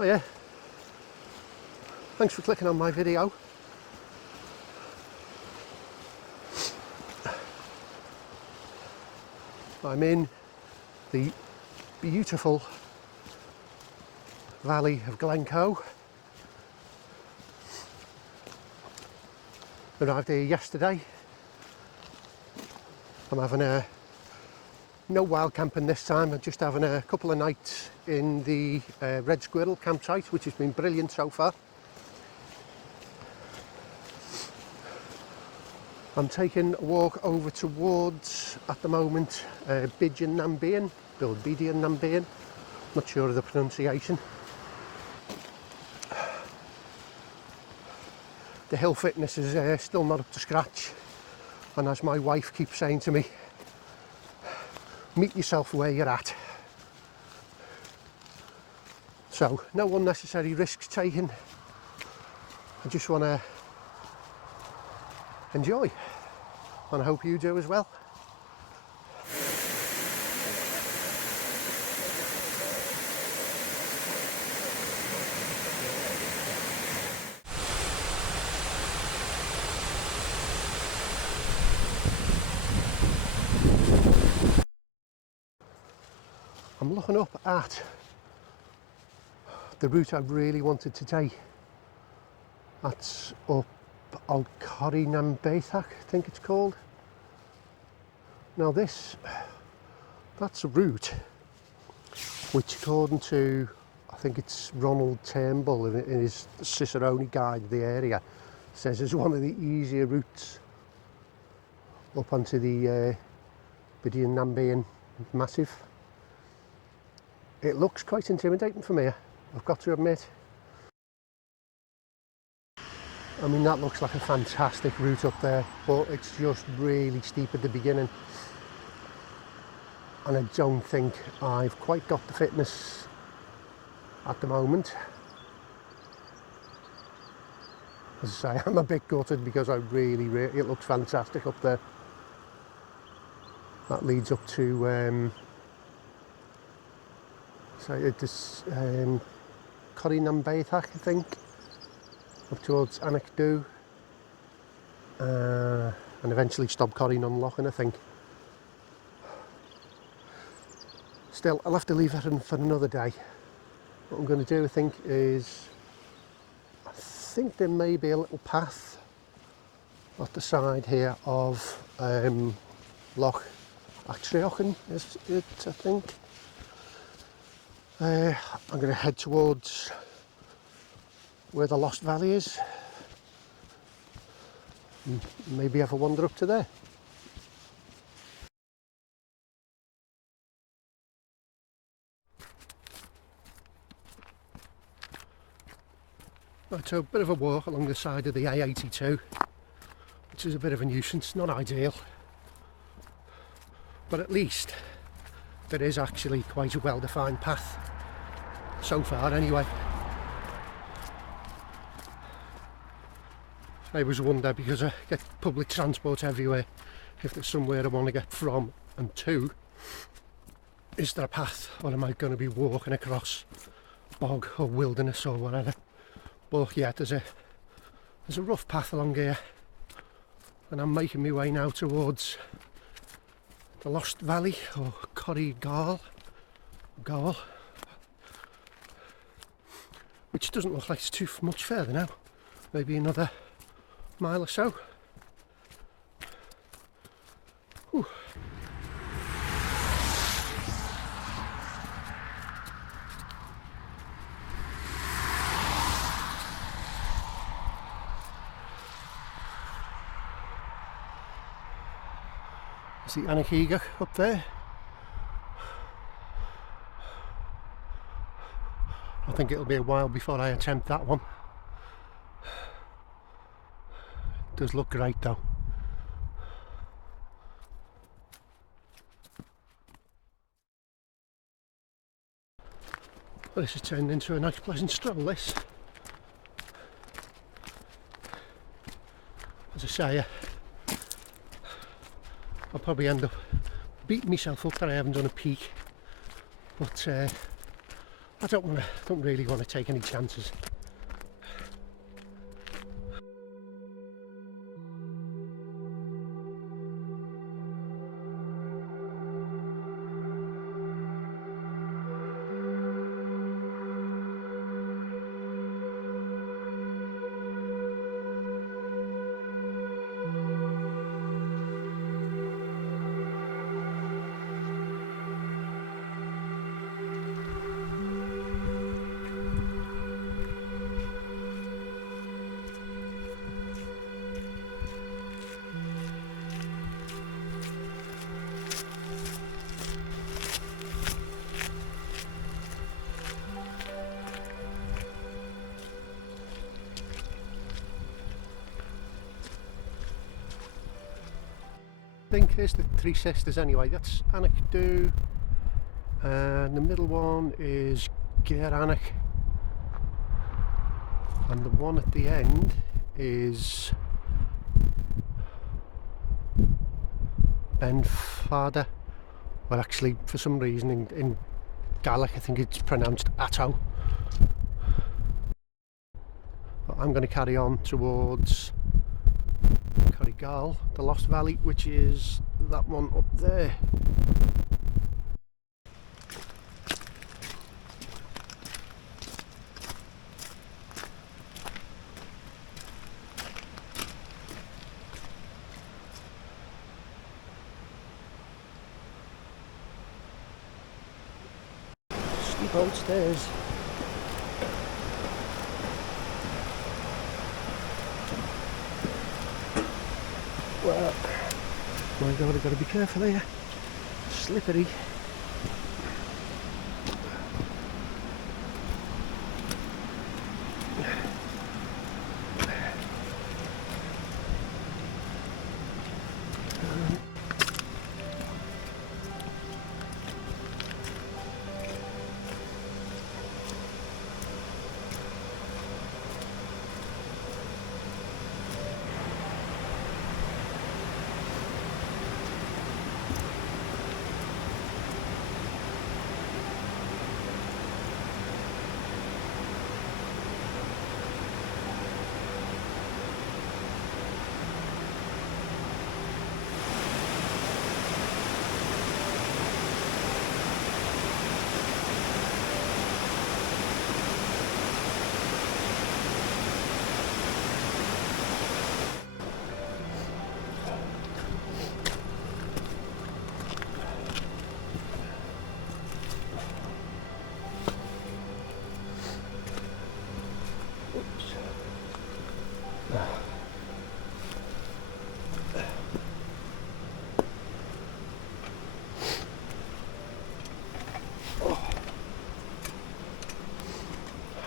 Oh yeah, thanks for clicking on my video. I'm in the beautiful valley of Glencoe. Arrived here yesterday. I'm having no wild camping this time. I'm just having a couple of nights in the Red Squirrel campsite, which has been brilliant so far. I'm taking a walk over towards, at the moment, Bidean Nam Bian, or Bidean Nam Bian. Not sure of the pronunciation. The hill fitness is still not up to scratch, and as my wife keeps saying to me, meet yourself where you're at. So no unnecessary risks taken. I just want to enjoy, and I hope you do as well. I'm looking up at the route I really wanted to take. That's up Coire Ghabhail, I think it's called. Now that's a route which, according to, I think it's Ronald Turnbull in his Cicerone guide of the area, says is one of the easier routes up onto the Bidean Nam Bian massif. It looks quite intimidating from here, I've got to admit. I mean, that looks like a fantastic route up there, but it's just really steep at the beginning. And I don't think I've quite got the fitness at the moment. As I say, I'm a bit gutted because I really, it looks fantastic up there. That leads up to, this Coire Ghabhail, I think. Up towards Anachdu, and eventually Stob Coire Screamhach, I think. Still, I'll have to leave that for another day. What I'm going to do, I think, is I think there may be a little path at the side here of Loch Actreochan, is it, I think. I'm going to head towards where the Lost Valley is. Maybe have a wander up to there. Right, so a bit of a walk along the side of the A82, which is a bit of a nuisance, not ideal. But at least there is actually quite a well-defined path, so far anyway. I always wonder, because I get public transport everywhere, if there's somewhere I want to get from and to, is there a path, or am I going to be walking across bog or wilderness or whatever? But yeah, there's a rough path along here, and I'm making my way now towards the Lost Valley, or Coire Ghabhail, which doesn't look like it's too much further now. Maybe another mile or so. Whew. There's the Anachigach up there. I think it'll be a while before I attempt that one. It does look great though. Well, this has turned into a nice pleasant stroll, this. As I say, I'll probably end up beating myself up that I haven't done a peak, but I don't really want to take any chances. I think here's the three sisters anyway. That's Aonach Dhu, and the middle one is Gearr Aonach, and the one at the end is Beinn Fhada. Well, actually, for some reason in Gaelic I think it's pronounced Atto. But I'm going to carry on towards Coire Ghabhail, the Lost Valley, which is that one up there. Steep old stairs. Well, my God, I've got to be careful here. Slippery.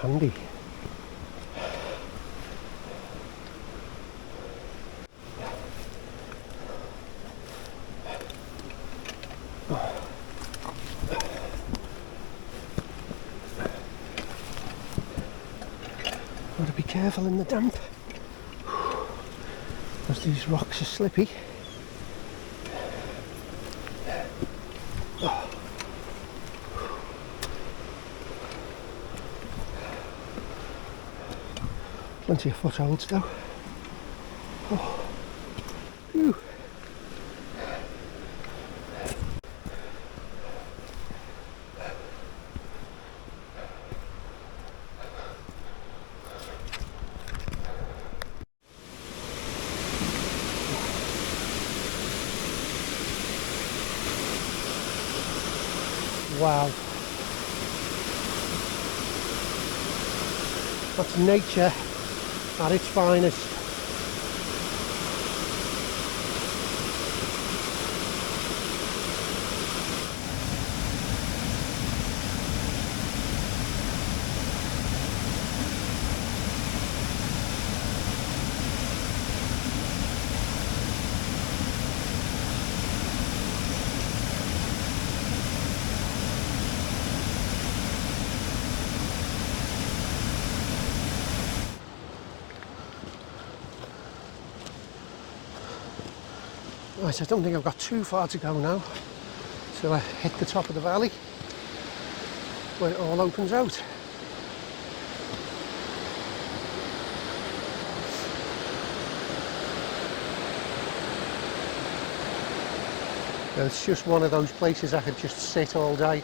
Handy. Got to be careful in the damp, because these rocks are slippy. Plenty of footholds though. Oh. Phew. Wow. That's nature at its finest. Right, I don't think I've got too far to go now till I hit the top of the valley. where it all opens out. It's just one of those places I could just sit all day.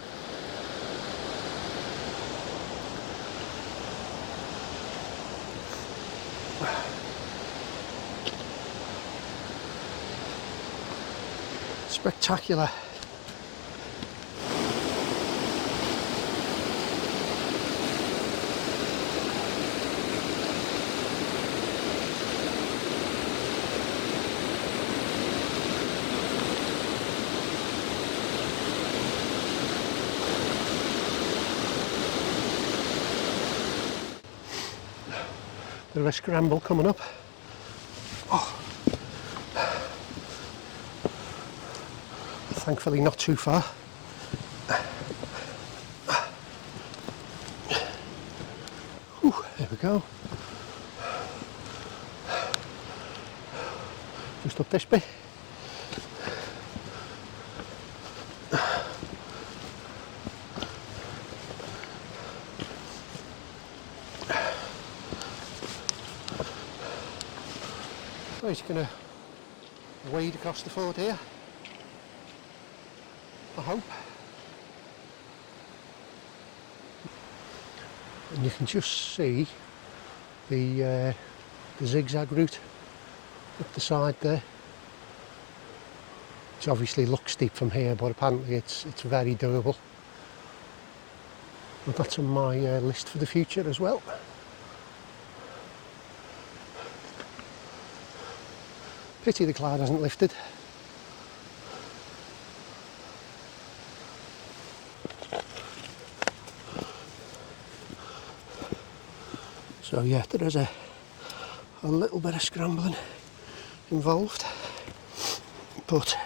Spectacular. Bit of a scramble coming up. Oh. Thankfully not too far. Ooh, there we go. Just up this bit. So he's going to wade across the ford here, I hope. And you can just see the zigzag route up the side there. It obviously looks steep from here, but apparently it's very doable. But that's on my list for the future as well. Pity the cloud hasn't lifted. So yeah, there is a little bit of scrambling involved, but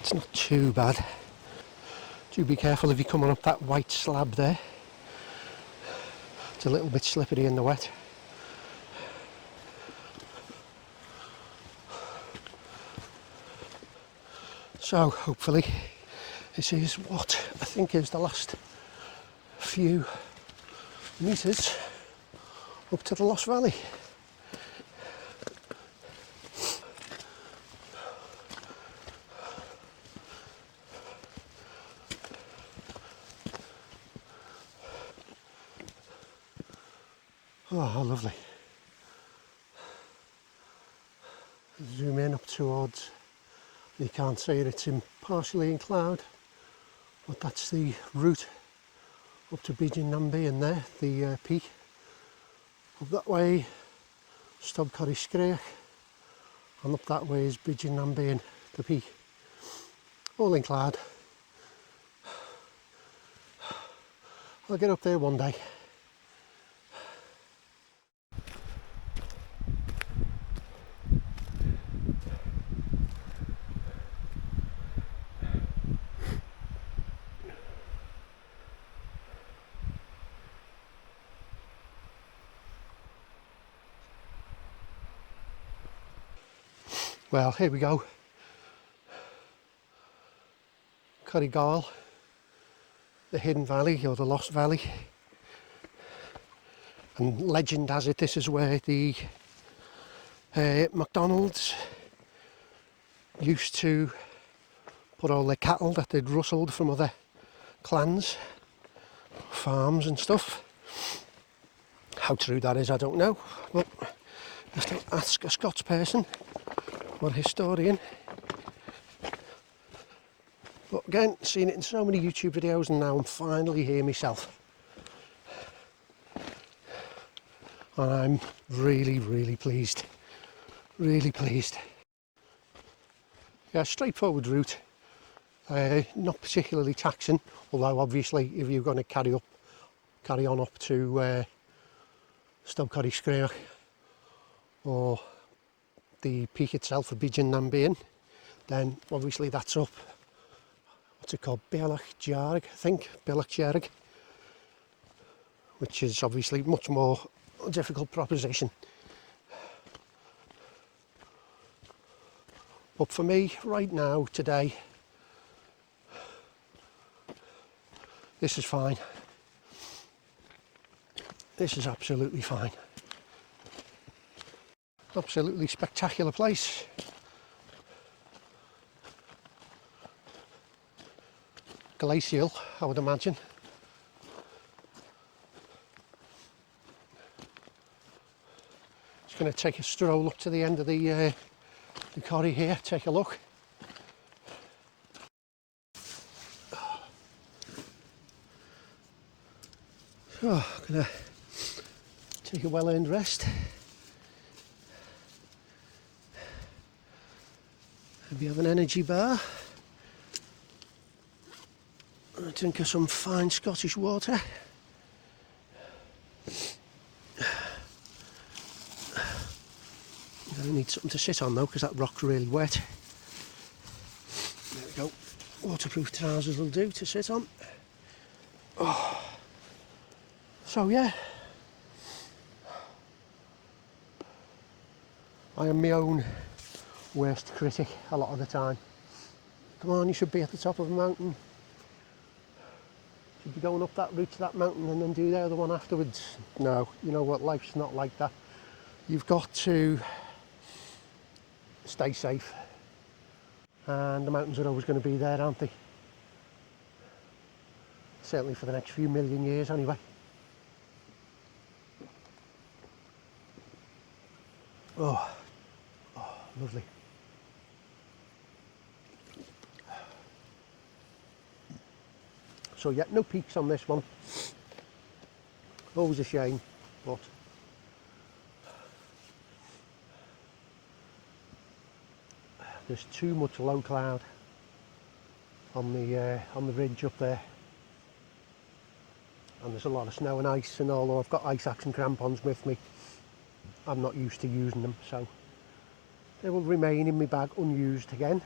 it's not too bad. Do be careful if you're coming up that white slab there. It's a little bit slippery in the wet. So hopefully this is what I think is the last few metres up to the Lost Valley. Oh, how lovely. Zoom in up towards, you can't see it, it's partially in cloud, but that's the route up to Bidean Nam Bian there, the peak. Up that way, Stob Coire Screamhach, and up that way is Bidean Nam Bian, the peak. All in cloud. I'll get up there one day. Well, here we go. Coire Ghabhail, the hidden valley or the lost valley. And legend has it this is where the MacDonalds used to put all their cattle that they'd rustled from other clans, farms and stuff. How true that is, I don't know, but you have to ask a Scots person or a historian. But again, seen it in so many YouTube videos, and now I'm finally here myself. And I'm really pleased. Really pleased. Yeah, straightforward route. Not particularly taxing, although obviously if you're going to carry on up to Stob Coire Screamhach or the peak itself of Bidean Nam Bian, then obviously that's up, what's it called, Bealach Dearg, I think, Bealach Dearg, which is obviously much more difficult proposition. But for me, right now, today, this is fine. This is absolutely fine. Absolutely spectacular place. Glacial, I would imagine. Just going to take a stroll up to the end of the corrie here, take a look. So, I'm going to take a well-earned rest. Maybe have an energy bar. Drink of some fine Scottish water. I'm going to need something to sit on though, because that rock's really wet. There we go. Waterproof trousers will do to sit on. Oh. So yeah, I am my own worst critic a lot of the time. Come on, you should be at the top of a mountain. Should be going up that route to that mountain and then do the other one afterwards. No, you know what, life's not like that. You've got to stay safe. And the mountains are always going to be there, aren't they? Certainly for the next few million years anyway. Oh, lovely. So yeah, no peaks on this one. Always a shame, but there's too much low cloud on the ridge up there, and there's a lot of snow and ice. And although I've got ice axe and crampons with me, I'm not used to using them, so they will remain in my bag unused again.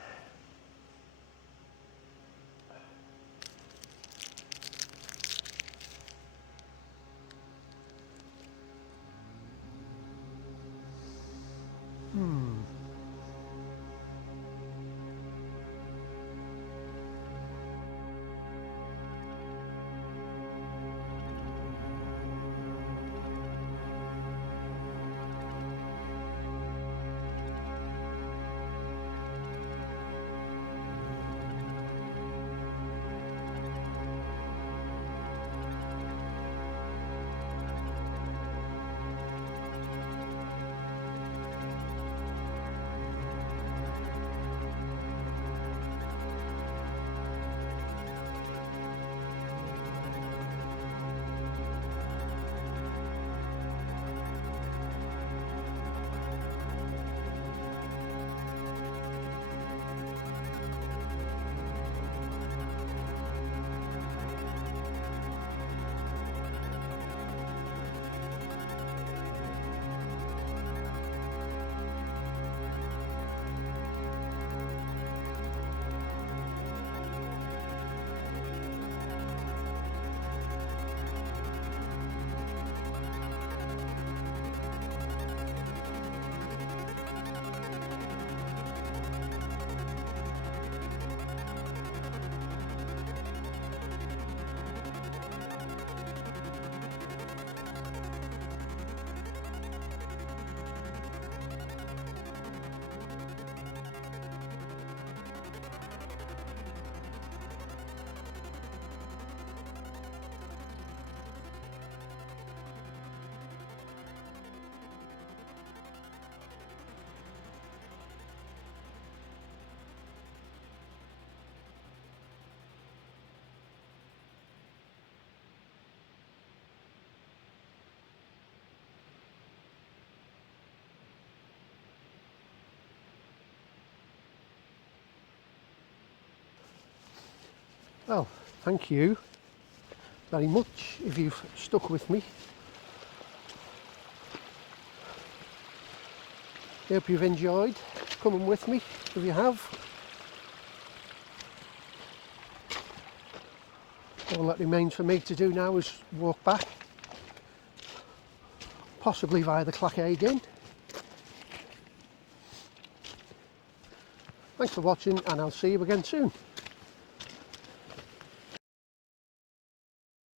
Well, thank you very much if you've stuck with me. I hope you've enjoyed coming with me, if you have. All that remains for me to do now is walk back, possibly via the Clackay again. Thanks for watching, and I'll see you again soon.